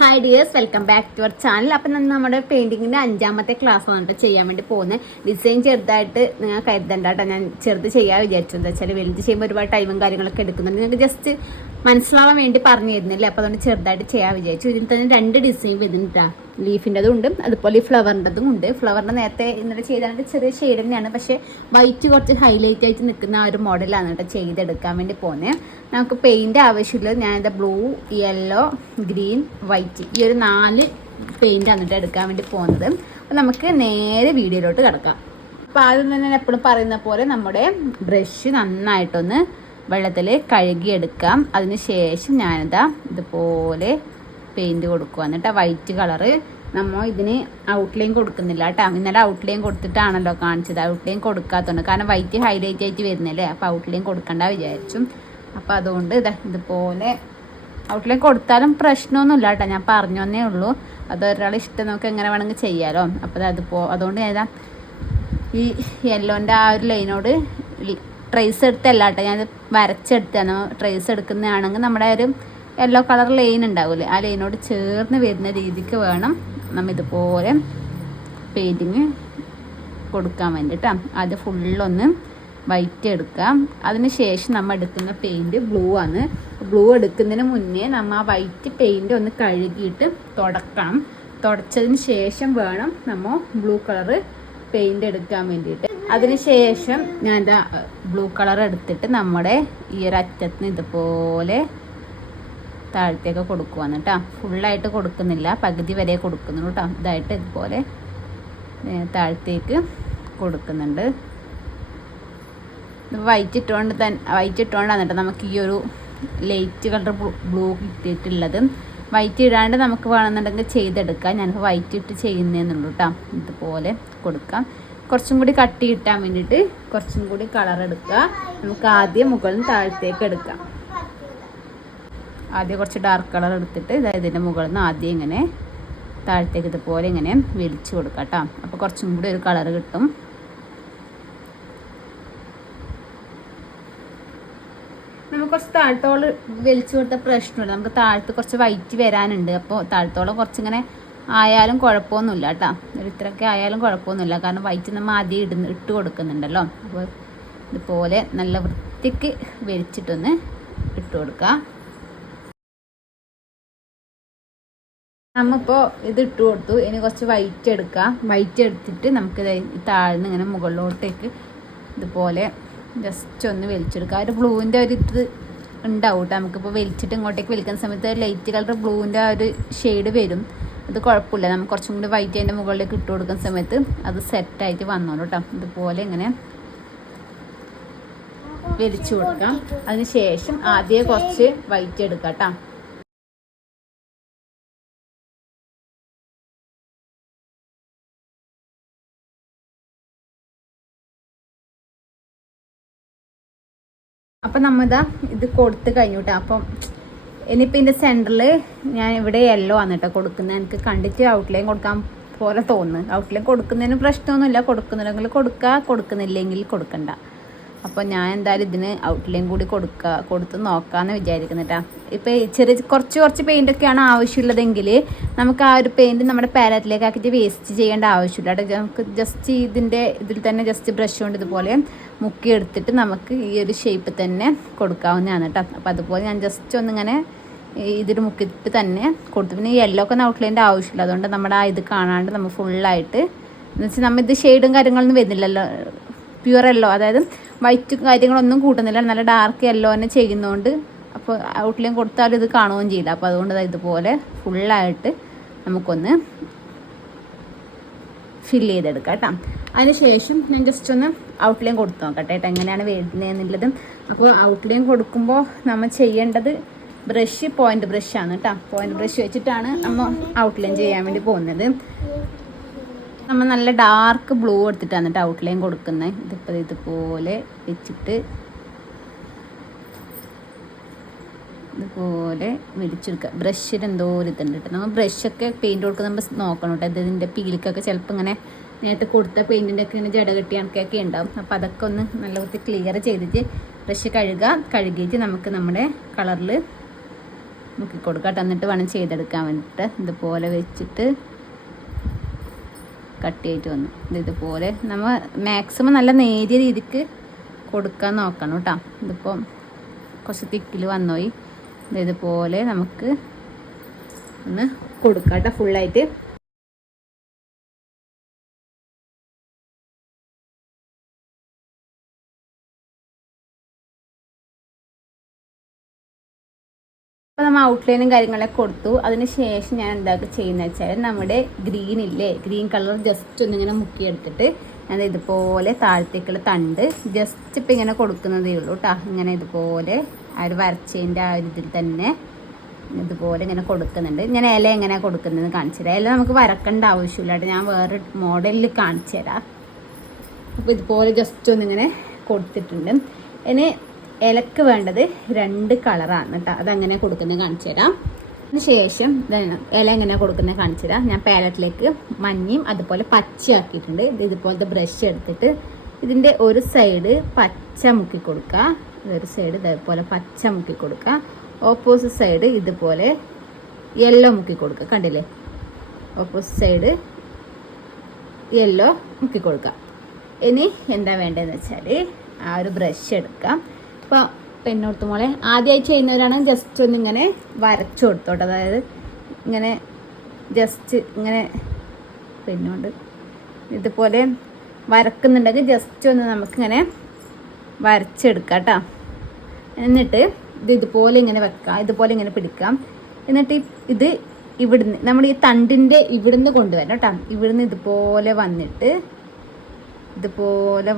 Hi dears, welcome back to our channel. അപ്പം നമ്മുടെ പെയിൻറ്റിങ്ങിൻ്റെ 5ാമത്തെ class വന്നിട്ട് ചെയ്യാൻ വേണ്ടി പോകുന്നത്. ഡിസൈൻ ചെറുതായിട്ട് നിങ്ങൾ കരുതണ്ട കേട്ടോ. ഞാൻ ചെറുത് ചെയ്യാൻ വിചാരിച്ചു. എന്താ വെച്ചാൽ വലുത് ചെയ്യുമ്പോൾ ഒരുപാട് ടൈമും കാര്യങ്ങളൊക്കെ എടുക്കുന്നുണ്ട്. നിങ്ങൾക്ക് ജസ്റ്റ് മനസ്സിലാവാൻ വേണ്ടി പറഞ്ഞു തരുന്നില്ലേ. അപ്പോൾ അതുകൊണ്ട് ചെറുതായിട്ട് ചെയ്യാൻ വിചാരിച്ചു. ഇതിൽ തന്നെ 2 ഡിസൈൻ വരുന്നുണ്ടാണ്. ലീഫിൻ്റെതും ഉണ്ട്, അതുപോലെ ഫ്ലവറിൻ്റെതും ഉണ്ട്. ഫ്ലവറിൻ്റെ നേരത്തെ ഇന്നലെ ചെയ്താൽ ചെറിയ ഷെയ്ഡ് തന്നെയാണ്, പക്ഷേ വൈറ്റ് കുറച്ച് ഹൈലൈറ്റ് ആയിട്ട് നിൽക്കുന്ന ആ ഒരു മോഡലാണ് കേട്ടോ ചെയ്തെടുക്കാൻ വേണ്ടി പോകുന്നത്. നമുക്ക് പെയിൻ്റ് ആവശ്യമില്ല. ഞാനിത് ബ്ലൂ, യെല്ലോ, ഗ്രീൻ, വൈറ്റ് ഈ ഒരു 4 പെയിൻ്റ് എന്നിട്ട് എടുക്കാൻ വേണ്ടി പോകുന്നത്. അപ്പോൾ നമുക്ക് നേരെ വീഡിയോയിലോട്ട് കിടക്കാം. അപ്പോൾ ആദ്യം തന്നെ ഞാൻ എപ്പോഴും പറയുന്ന പോലെ നമ്മുടെ ബ്രഷ് നന്നായിട്ടൊന്ന് വെള്ളത്തിൽ കഴുകിയെടുക്കാം. അതിന് ശേഷം ഞാനിതാ ഇതുപോലെ പെയിൻറ്റ് കൊടുക്കുക. എന്നിട്ട് വൈറ്റ് കളറ് നമ്മൾ ഇതിന് ഔട്ട്ലൈൻ കൊടുക്കുന്നില്ല കേട്ടോ. ഇന്നലെ ഔട്ട്ലൈൻ കൊടുത്തിട്ടാണല്ലോ കാണിച്ചത്. ഔട്ട്ലൈൻ കൊടുക്കാത്തതുകൊണ്ട്, കാരണം വൈറ്റ് ഹൈലൈറ്റ് ആയിട്ട് വരുന്നില്ലേ, അപ്പോൾ ഔട്ട്ലൈൻ കൊടുക്കണ്ട വിചാരിച്ചു. അപ്പോൾ അതുകൊണ്ട് ഇതുപോലെ ഔട്ട്ലൈൻ കൊടുത്താലും പ്രശ്നമൊന്നുമില്ല കേട്ടോ. ഞാൻ പറഞ്ഞേ ഉള്ളൂ. അത് ഒരാളെ ഇഷ്ടം നമുക്ക് എങ്ങനെ വേണമെങ്കിൽ ചെയ്യാമല്ലോ. അപ്പോൾ അതുകൊണ്ട് ഞാൻ ഈ യെല്ലോൻ്റെ ആ ഒരു ലൈനോട് ട്രേസ് എടുത്തല്ല കേട്ടോ, ഞാൻ വരച്ചെടുത്താണ്. ട്രേസ് എടുക്കുന്നതാണെങ്കിൽ നമ്മുടെ ഒരു യെല്ലോ കളർ ലൈൻ ഉണ്ടാവില്ലേ, ആ ലൈനോട് ചേർന്ന് വരുന്ന രീതിക്ക് വേണം നമ്മൾ ഇതുപോലെ പെയിൻറ്റിങ് കൊടുക്കാൻ വേണ്ടിയിട്ടാണ്. അത് ഫുള്ളൊന്ന് വൈറ്റ് എടുക്കാം. അതിന് ശേഷം നമ്മൾ എടുക്കുന്ന പെയിൻറ്റ് ബ്ലൂ ആണ്. ബ്ലൂ എടുക്കുന്നതിന് മുന്നേ നമ്മൾ ആ വൈറ്റ് പെയിൻറ്റ് ഒന്ന് കഴുകിയിട്ട് തുടക്കണം. തുടച്ചതിന് ശേഷം വേണം നമ്മൾ ബ്ലൂ കളറ് പെയിൻറ്റ് എടുക്കാൻ വേണ്ടിയിട്ട്. അതിന് ശേഷം ഞാൻ എന്താ ബ്ലൂ കളർ എടുത്തിട്ട് നമ്മുടെ ഈ ഒരു അറ്റത്തിന് ഇതുപോലെ താഴത്തേക്ക് കൊടുക്കുവാന്ന് കേട്ടോ. ഫുള്ളായിട്ട് കൊടുക്കുന്നില്ല, പകുതി വരെ കൊടുക്കുന്നുള്ളൂ കേട്ടോ. ഇതായിട്ട് ഇതുപോലെ താഴത്തേക്ക് കൊടുക്കുന്നുണ്ട്. വൈറ്റ് ഇട്ടുകൊണ്ടാണ് കേട്ടോ നമുക്ക് ഈ ഒരു ലൈറ്റ് കളർ ബ്ലൂ കിട്ടിയിട്ടുള്ളത്. വൈറ്റ് ഇടാണ്ട് നമുക്ക് വേണമെന്നുണ്ടെങ്കിൽ ചെയ്തെടുക്കാം. ഞാനിപ്പോൾ വൈറ്റ് ഇട്ട് ചെയ്യുന്നതെന്നുള്ളൂ കേട്ടോ. ഇതുപോലെ കൊടുക്കാം. കുറച്ചും കൂടി കട്ടി കിട്ടാൻ വേണ്ടിയിട്ട് കുറച്ചും കൂടി കളർ എടുക്കുക. നമുക്ക് ആദ്യം മുകളിൽ നിന്ന് താഴത്തേക്ക് എടുക്കാം. ആദ്യം കുറച്ച് ഡാർക്ക് കളർ എടുത്തിട്ട് ഇതിൻ്റെ മുകളിൽ നിന്ന് ആദ്യം ഇങ്ങനെ താഴത്തേക്ക് ഇതുപോലെ ഇങ്ങനെ വലിച്ചു കൊടുക്കാം കേട്ടോ. അപ്പോൾ കുറച്ചും കൂടി ഒരു കളർ കിട്ടും. നമുക്ക് കുറച്ച് താഴത്തോളം വലിച്ചു കൊടുത്ത പ്രശ്നമില്ല. നമുക്ക് താഴത്ത് കുറച്ച് വൈറ്റ് വരാനുണ്ട്. അപ്പോൾ താഴത്തോളം കുറച്ചിങ്ങനെ ആയാലും കുഴപ്പമൊന്നുമില്ല കേട്ടോ. ഒരു ഇത്രയൊക്കെ ആയാലും കുഴപ്പമൊന്നുമില്ല, കാരണം വൈറ്റ് നമ്മൾ ആദ്യം ഇട്ട് കൊടുക്കുന്നുണ്ടല്ലോ. അപ്പോൾ ഇതുപോലെ നല്ല വൃത്തിക്ക് വലിച്ചിട്ടൊന്ന് ഇട്ട് കൊടുക്കുക. നമ്മളിപ്പോൾ ഇത് ഇട്ട് കൊടുത്തു. ഇനി കുറച്ച് വൈറ്റ് എടുക്കുക. വൈറ്റ് എടുത്തിട്ട് നമുക്ക് താഴ്ന്ന് ഇങ്ങനെ മുകളിലോട്ടേക്ക് ഇതുപോലെ ജസ്റ്റ് ഒന്ന് വലിച്ചെടുക്കുക. ഒരു ബ്ലൂവിൻ്റെ ഒരു ഇത് ഉണ്ടാവും കേട്ടോ. നമുക്കിപ്പോൾ വലിച്ചിട്ട് ഇങ്ങോട്ടേക്ക് വലിക്കുന്ന സമയത്ത് ലൈറ്റ് കളർ ബ്ലൂവിൻ്റെ ആ ഒരു ഷെയ്ഡ് വരും. അത് കുഴപ്പമില്ല. നമുക്ക് കുറച്ചും കൂടി വൈറ്റ് അതിൻ്റെ മുകളിലേക്ക് ഇട്ട് കൊടുക്കുന്ന സമയത്ത് അത് സെറ്റായിട്ട് വന്നോളൂ കേട്ടോ. ഇതുപോലെ ഇങ്ങനെ വലിച്ചു കൊടുക്കാം. അതിന് ശേഷം ആദ്യം കുറച്ച് വൈറ്റ് എടുക്കാം കേട്ടോ. അപ്പം നമ്മളിതാ ഇത് കൊടുത്ത് കഴിഞ്ഞു കേട്ടോ. അപ്പം ഇനിയിപ്പോൾ ഇതിൻ്റെ സെൻറ്ററിൽ ഞാൻ ഇവിടെ യെല്ലോ ആണ് കേട്ടോ കൊടുക്കുന്നത്. എനിക്ക് കണ്ടിട്ട് ഔട്ട്ലൈൻ കൊടുക്കാൻ പോലെ തോന്നുന്നു. ഔട്ട്ലൈൻ കൊടുക്കുന്നതിന് പ്രശ്നമൊന്നുമില്ല. കൊടുക്കുന്നുണ്ടെങ്കിൽ കൊടുക്കുക, കൊടുക്കുന്നില്ലെങ്കിൽ കൊടുക്കണ്ട. അപ്പോൾ ഞാൻ എന്തായാലും ഇതിന് ഔട്ട്ലൈൻ കൂടി കൊടുത്ത് നോക്കാമെന്ന് വിചാരിക്കുന്നു കേട്ടോ. ഇപ്പോൾ കുറച്ച് പെയിൻറ്റൊക്കെയാണ് ആവശ്യമുള്ളതെങ്കിൽ നമുക്ക് ആ ഒരു പെയിൻറ്റ് നമ്മുടെ പാലറ്റിലേക്ക് ആക്കിയിട്ട് വേസ്റ്റ് ചെയ്യേണ്ട ആവശ്യമില്ല കേട്ടോ. നമുക്ക് ജസ്റ്റ് ഇതിൽ തന്നെ ജസ്റ്റ് ബ്രഷ് കൊണ്ട് ഇതുപോലെ മുക്കി എടുത്തിട്ട് നമുക്ക് ഈ ഒരു ഷേപ്പ് തന്നെ കൊടുക്കാവുന്നതാണ് കേട്ടോ. അപ്പോൾ അതുപോലെ ഞാൻ ജസ്റ്റ് ഒന്നിങ്ങനെ ഇതിൽ മുക്കിയിട്ട് തന്നെ കൊടുത്തു. പിന്നെ യെല്ലോ ഒക്കെ ഔട്ട്ലൈൻ്റെ ആവശ്യമില്ല. അതുകൊണ്ട് നമ്മുടെ ആ ഇത് കാണാണ്ട് നമ്മൾ ഫുള്ളായിട്ട് എന്ന് വെച്ചാൽ നമ്മൾ ഇത് ഷെയ്ഡും കാര്യങ്ങളൊന്നും വരുന്നില്ലല്ലോ. പ്യുവർ യെല്ലോ, അതായത് വൈറ്റ് കാര്യങ്ങളൊന്നും കൂട്ടുന്നില്ല. നല്ല ഡാർക്ക് യെല്ലോ തന്നെ ചെയ്യുന്നതുകൊണ്ട് അപ്പോൾ ഔട്ട്ലൈൻ കൊടുത്താലും ഇത് കാണുകയും ചെയ്യില്ല. അപ്പോൾ അതുകൊണ്ട് ഇതുപോലെ ഫുള്ളായിട്ട് നമുക്കൊന്ന് ഫില്ല് ചെയ്തെടുക്കാം കേട്ടോ. അതിനുശേഷം ഞാൻ ജസ്റ്റ് ഒന്ന് ഔട്ട്ലൈൻ കൊടുത്ത് നോക്കട്ടെ കേട്ടോ, എങ്ങനെയാണ് വരുന്നതെന്നുള്ളത്. അപ്പോൾ ഔട്ട്ലൈൻ കൊടുക്കുമ്പോൾ നമ്മൾ ചെയ്യേണ്ടത് പോയിൻ്റ് ബ്രഷാണ് കേട്ടോ. പോയിൻ്റ് ബ്രഷ് വെച്ചിട്ടാണ് നമ്മൾ ഔട്ട്ലൈൻ ചെയ്യാൻ വേണ്ടി പോകുന്നത്. നമ്മൾ നല്ല ഡാർക്ക് ബ്ലൂ എടുത്തിട്ടാണ് കേട്ടോ ഔട്ട്ലൈൻ കൊടുക്കുന്നത്. ഇതിപ്പോൾ ഇതുപോലെ വെച്ചിട്ട് ഇതുപോലെ വലിച്ചെടുക്കുക. ബ്രഷിന് എന്തോ ഒരു ഇതുണ്ട് കേട്ടോ. നമ്മൾ ബ്രഷൊക്കെ പെയിൻറ്റ് കൊടുക്കുന്ന നമ്മൾ നോക്കണം കേട്ടോ. ഇതിൻ്റെ പീലിക്കൊക്കെ ചിലപ്പോൾ ഇങ്ങനെ നേരത്തെ കൊടുത്ത പെയിൻറ്റിൻ്റെ ഒക്കെ ഇങ്ങനെ ജട കെട്ടി കണക്കൊക്കെ ഉണ്ടാവും. അപ്പോൾ അതൊക്കെ ഒന്ന് നല്ല വൃത്തി ക്ലിയർ ചെയ്തിട്ട് ബ്രഷ് കഴുകിയിട്ട് നമുക്ക് നമ്മുടെ കളറിൽ മുക്കി കൊടുക്കാം. എന്നിട്ട് വേണം ചെയ്തെടുക്കാൻ വേണ്ടിയിട്ട്. ഇതുപോലെ വെച്ചിട്ട് കട്ട് ചെയ്തിട്ട് വന്നു. ഇതുപോലെ നമ്മൾ മാക്സിമം നല്ല നേരിയ രീതിക്ക് കൊടുക്കാൻ നോക്കണം കേട്ടോ. ഇതിപ്പം കുറച്ച് തിക്കിൽ വന്നുപോയി. ഇതുപോലെ നമുക്ക് ഒന്ന് കൊടുക്കാം കേട്ടോ ഫുള്ളായിട്ട്. അപ്പോൾ നമ്മൾ ഔട്ട്ലൈനും കാര്യങ്ങളൊക്കെ കൊടുത്തു. അതിന് ശേഷം ഞാൻ എന്താക്കി ചെയ്യുന്നത് വെച്ചാൽ നമ്മുടെ ഗ്രീൻ കളർ ജസ്റ്റ് ഒന്നിങ്ങനെ മുക്കിയെടുത്തിട്ട് ഞാൻ ഇതുപോലെ താഴത്തേക്കുള്ള തണ്ട് ജസ്റ്റ് ഇപ്പം ഇങ്ങനെ കൊടുക്കുന്നതേ ഉള്ളൂ കേട്ടോ. ഇങ്ങനെ ഇതുപോലെ ആ ഒരു വരച്ചതിൻ്റെ ആ ഒരു ഇതിൽ തന്നെ ഇതുപോലെ ഇങ്ങനെ കൊടുക്കുന്നുണ്ട്. ഞാൻ ഇല എങ്ങനെയാണ് കൊടുക്കുന്നതെന്ന് കാണിച്ചു തരാം. ഇല നമുക്ക് വരക്കേണ്ട ആവശ്യമില്ല കേട്ടോ, ഞാൻ വേറെ മോഡലിൽ കാണിച്ചു തരാം. അപ്പോൾ ഇതുപോലെ ജസ്റ്റ് ഒന്നിങ്ങനെ കൊടുത്തിട്ടുണ്ട്. ഇനി ഇലക്ക് വേണ്ടത് 2 കളറാണ് കേട്ടോ. അതങ്ങനെ കൊടുക്കുന്നത് കാണിച്ചു തരാം. അതിന് ശേഷം ഇല എങ്ങനെ കൊടുക്കുന്നത് കാണിച്ചു തരാം. ഞാൻ പാലറ്റിലേക്ക് മഞ്ഞയും അതുപോലെ പച്ചയാക്കിയിട്ടുണ്ട്. ഇതുപോലത്തെ ബ്രഷ് എടുത്തിട്ട് ഇതിൻ്റെ ഒരു സൈഡ് പച്ച മുക്കി കൊടുക്കുക, ഒരു സൈഡ് ഇതേപോലെ പച്ച മുക്കി കൊടുക്കുക, ഓപ്പോസിറ്റ് സൈഡ് ഇതുപോലെ യെല്ലോ മുക്കി കൊടുക്കുക. കണ്ടില്ലേ, ഓപ്പോസിറ്റ് സൈഡ് യെല്ലോ മുക്കി കൊടുക്കുക. ഇനി എന്താ വേണ്ടതെന്ന് വെച്ചാൽ ആ ഒരു ബ്രഷ് എടുക്കാം. ഇപ്പോൾ പെണ്ണോട്ട് മോളെ ആദ്യമായി ചെയ്യുന്നവരാണെങ്കിൽ ജസ്റ്റ് ഒന്നിങ്ങനെ വരച്ചു കൊടുത്തോട്ടെ. അതായത് ഇങ്ങനെ ജസ്റ്റ് ഇങ്ങനെ പെണ്ണോണ്ട് ഇതുപോലെ വരക്കുന്നുണ്ടെങ്കിൽ ജസ്റ്റ് ഒന്ന് നമുക്കിങ്ങനെ വരച്ചെടുക്കാം കേട്ടോ. എന്നിട്ട് ഇതുപോലെ ഇങ്ങനെ വെക്കാം, ഇതുപോലെ ഇങ്ങനെ പിടിക്കാം. എന്നിട്ട് ഇത് ഇവിടുന്ന് നമ്മൾ ഈ തണ്ടിൻ്റെ ഇവിടുന്ന് കൊണ്ടുവരണം കേട്ടോ. ഇവിടുന്ന് ഇതുപോലെ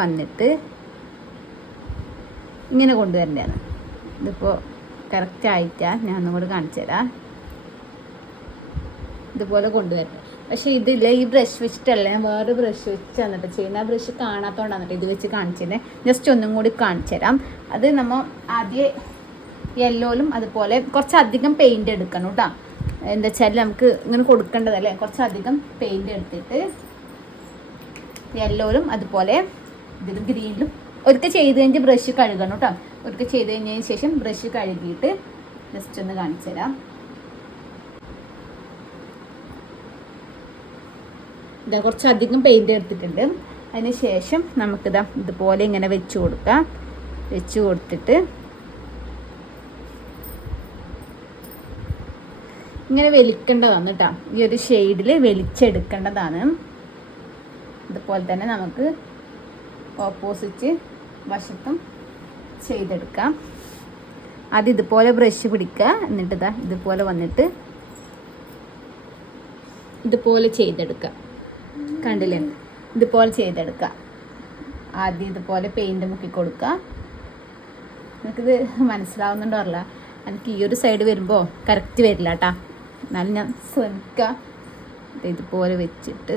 വന്നിട്ട് ഇങ്ങനെ കൊണ്ടുവരേണ്ടതാണ്. ഇതിപ്പോൾ കറക്റ്റ് ആയിട്ടാണ്, ഞാൻ ഒന്നും കൂടെ കാണിച്ചു തരാം. ഇതുപോലെ കൊണ്ടുവരണം. പക്ഷേ ഇതില്ല, ഈ ബ്രഷ് വെച്ചിട്ടല്ല, ഞാൻ വേറെ ബ്രഷ് വെച്ച് തന്നിട്ട് ചെയ്യുന്നത്. ആ ബ്രഷ് കാണാത്തതുകൊണ്ടാണ് ഇത് വെച്ച് കാണിച്ചത്. ജസ്റ്റ് ഒന്നും കൂടി കാണിച്ചു തരാം. അത് നമ്മൾ ആദ്യം യെല്ലോയിലും അതുപോലെ കുറച്ചധികം പെയിൻറ് എടുക്കണം കേട്ടോ. എന്താ വെച്ചാൽ നമുക്ക് ഇങ്ങനെ കൊടുക്കേണ്ടതല്ലേ, കുറച്ചധികം പെയിൻറ് എടുത്തിട്ട് യെല്ലോയിലും അതുപോലെ ഇതിലും ഗ്രീനിലും ഒരിക്കൽ ചെയ്ത് കഴിഞ്ഞ് ബ്രഷ് കഴുകണം കേട്ടോ. ഒരിക്കൽ ചെയ്ത് കഴിഞ്ഞതിന് ശേഷം ബ്രഷ് കഴുകിയിട്ട് ജസ്റ്റ് ഒന്ന് കാണിച്ചു തരാം. ഇതാ കുറച്ചധികം പെയിൻറ് എടുത്തിട്ടുണ്ട്. അതിന് ശേഷം നമുക്കിതാ ഇതുപോലെ ഇങ്ങനെ വെച്ച് കൊടുക്കാം. വെച്ച് കൊടുത്തിട്ട് ഇങ്ങനെ വലിക്കേണ്ടതാണ് കേട്ടോ. ഈ ഒരു ഷെയ്ഡിൽ വലിച്ചെടുക്കേണ്ടതാണ്. ഇതുപോലെ തന്നെ നമുക്ക് ഓപ്പോസിറ്റ് വശത്തും ചെയ്തെടുക്കാം. അത് ഇതുപോലെ ബ്രഷ് പിടിക്കുക. എന്നിട്ട് ഇതാ ഇതുപോലെ വന്നിട്ട് ഇതുപോലെ ചെയ്തെടുക്കുക. കണ്ടില്ലേ, ഇതുപോലെ ചെയ്തെടുക്കുക. ആദ്യം ഇതുപോലെ പെയിൻറ് മുക്കി കൊടുക്കുക. എനിക്കിത് മനസ്സിലാവുന്നുണ്ടോ അറിയില്ല, എനിക്ക് ഈ ഒരു സൈഡ് വരുമ്പോൾ കറക്റ്റ് വരില്ല കേട്ടോ. എന്നാലും ഞാൻ ശ്രമിക്കാം. ഇതുപോലെ വെച്ചിട്ട്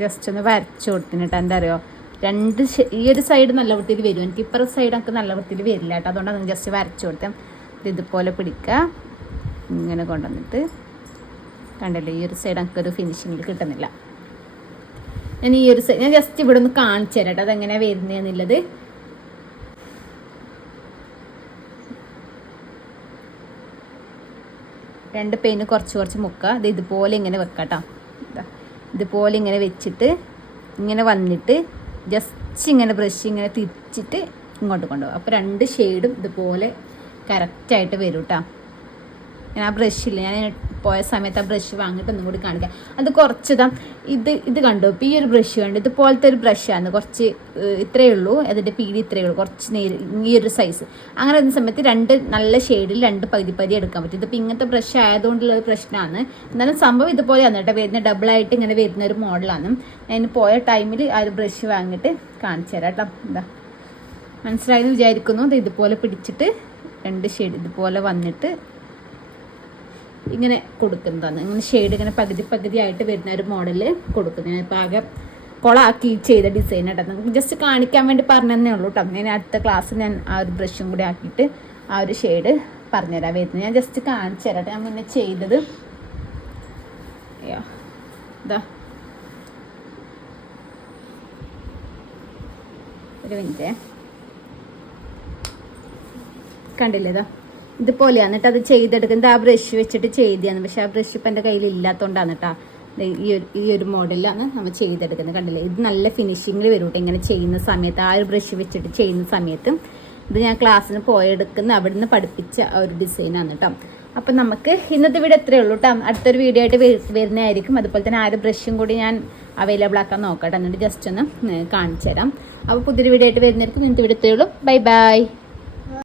ജസ്റ്റ് ഒന്ന് വരച്ചു കൊടുത്തിന് കേട്ടോ. എന്താ അറിയോ, ഈ ഒരു സൈഡ് നല്ല വൃത്തിയിൽ വരും, എനിക്ക് ഇപ്പുറത്തെ സൈഡ് എനിക്ക് നല്ല വൃത്തിയിൽ വരില്ല കേട്ടോ. അതുകൊണ്ടാണ് ജസ്റ്റ് വരച്ചു കൊടുത്തത്. ഇതുപോലെ പിടിക്കുക, ഇങ്ങനെ കൊണ്ടുവന്നിട്ട് കണ്ടല്ലേ, ഈ ഒരു സൈഡ് എനിക്കൊരു ഫിനിഷിങ്ങിൽ കിട്ടുന്നില്ല. ഞാൻ ഈ ഒരു സൈഡ് ഞാൻ ജസ്റ്റ് ഇവിടെ ഒന്ന് കാണിച്ചു തരാം കേട്ടോ, അതെങ്ങനെയാണ് വരുന്നതെന്നുള്ളത്. രണ്ട് പെയിന് കുറച്ച് മുക്കുക. ഇത് ഇതുപോലെ ഇങ്ങനെ വെക്കാം കേട്ടോ. ഇതുപോലെ ഇങ്ങനെ വെച്ചിട്ട് ഇങ്ങനെ വന്നിട്ട് ജസ്റ്റ് ഇങ്ങനെ ബ്രഷ് ഇങ്ങനെ തിരിച്ചിട്ട് ഇങ്ങോട്ട് കൊണ്ടുപോകും. അപ്പോൾ 2 ഷെയ്ഡും ഇതുപോലെ കറക്റ്റായിട്ട് വരും കേട്ടോ. ഞാൻ ആ ബ്രഷില്ല, ഞാൻ പോയ സമയത്ത് ആ ബ്രഷ് വാങ്ങിയിട്ട് ഒന്നും കൂടി കാണിക്കാം. അത് കുറച്ചതാ ഇത് കണ്ടു. ഇപ്പോൾ ഈ ഒരു ബ്രഷ് കണ്ടു, ഇതുപോലത്തെ ഒരു ബ്രഷാണ്. കുറച്ച് ഇത്രയേ ഉള്ളൂ, അതിൻ്റെ പീടി ഇത്രയേ ഉള്ളൂ, കുറച്ച് ഈ ഒരു സൈസ്. അങ്ങനെ വരുന്ന സമയത്ത് 2 നല്ല ഷെയ്ഡിൽ 2 പകുതി എടുക്കാൻ പറ്റും. ഇതിപ്പോൾ ഇങ്ങനത്തെ ബ്രഷ് ആയതുകൊണ്ടുള്ള ഒരു പ്രശ്നമാണ്. എന്നാലും സംഭവം ഇതുപോലെയാണ് കേട്ടോ വരുന്ന, ഡബിളായിട്ട് ഇങ്ങനെ വരുന്ന ഒരു മോഡലാണ്. ഞാൻ പോയ ടൈമിൽ ആ ഒരു ബ്രഷ് വാങ്ങിയിട്ട് കാണിച്ചു തരാം കേട്ടോ. എന്താ മനസ്സിലായെന്ന് വിചാരിക്കുന്നു. ഇതുപോലെ പിടിച്ചിട്ട് 2 ഷെയ്ഡ് ഇതുപോലെ വന്നിട്ട് ഇങ്ങനെ കൊടുക്കുന്നതാണ്. ഇങ്ങനെ ഷെയ്ഡ് ഇങ്ങനെ പകുതി ആയിട്ട് വരുന്ന ഒരു മോഡല് കൊടുക്കുന്നത്. ഇപ്പോൾ ആകെ കൊളാക്കി ചെയ്ത ഡിസൈൻ കേട്ടോ. നമുക്ക് ജസ്റ്റ് കാണിക്കാൻ വേണ്ടി പറഞ്ഞതന്നേ ഉള്ളൂ കേട്ടോ. ഞാൻ അടുത്ത ക്ലാസ്സിൽ ഞാൻ ആ ഒരു ബ്രഷും കൂടി ആക്കിയിട്ട് ആ ഒരു ഷെയ്ഡ് പറഞ്ഞുതരാം വരുന്നത്. ഞാൻ ജസ്റ്റ് കാണിച്ചു തരാം. ഞാൻ മുന്നേ ചെയ്തത് ഇതാ ഒരു മിനിറ്റ് കണ്ടില്ലേതോ ഇതുപോലെയാണ് എന്നിട്ട് അത് ചെയ്തെടുക്കുന്നത് ആ ബ്രഷ് വെച്ചിട്ട് ചെയ്തതാണ്. പക്ഷെ ആ ബ്രഷ് ഇപ്പം എൻ്റെ കയ്യിൽ ഇല്ലാത്തതുകൊണ്ടാണ് കേട്ടോ ഈ ഒരു മോഡലിലാണ് നമ്മൾ ചെയ്തെടുക്കുന്നത്. കണ്ടില്ലേ ഇത് നല്ല ഫിനിഷിങ്ങിൽ വരും കേട്ടോ ഇങ്ങനെ ചെയ്യുന്ന സമയത്ത്. ആ ഒരു ബ്രഷ് വെച്ചിട്ട് ചെയ്യുന്ന സമയത്ത് ഇത് ഞാൻ ക്ലാസ്സിന് പോയെടുക്കുന്ന അവിടെ നിന്ന് പഠിപ്പിച്ച ഒരു ഡിസൈനാണ് കേട്ടോ. അപ്പം നമുക്ക് ഇന്നത്തെ വീഡിയോ എത്രയേ ഉള്ളൂ കേട്ടോ. അടുത്തൊരു വീഡിയോ ആയിട്ട് വരുന്നതായിരിക്കും. അതുപോലെ തന്നെ ആ ഒരു ബ്രഷും കൂടി ഞാൻ അവൈലബിൾ ആക്കാൻ നോക്കട്ടെ. എന്നിട്ട് ജസ്റ്റ് ഒന്ന് കാണിച്ചു തരാം. അപ്പോൾ പുതിയൊരു വീഡിയോ ആയിട്ട് വരുന്നതായിരിക്കും. ഇന്നത്തെ വീഡിയോ എത്രയേ ഉള്ളൂ. Bye bye.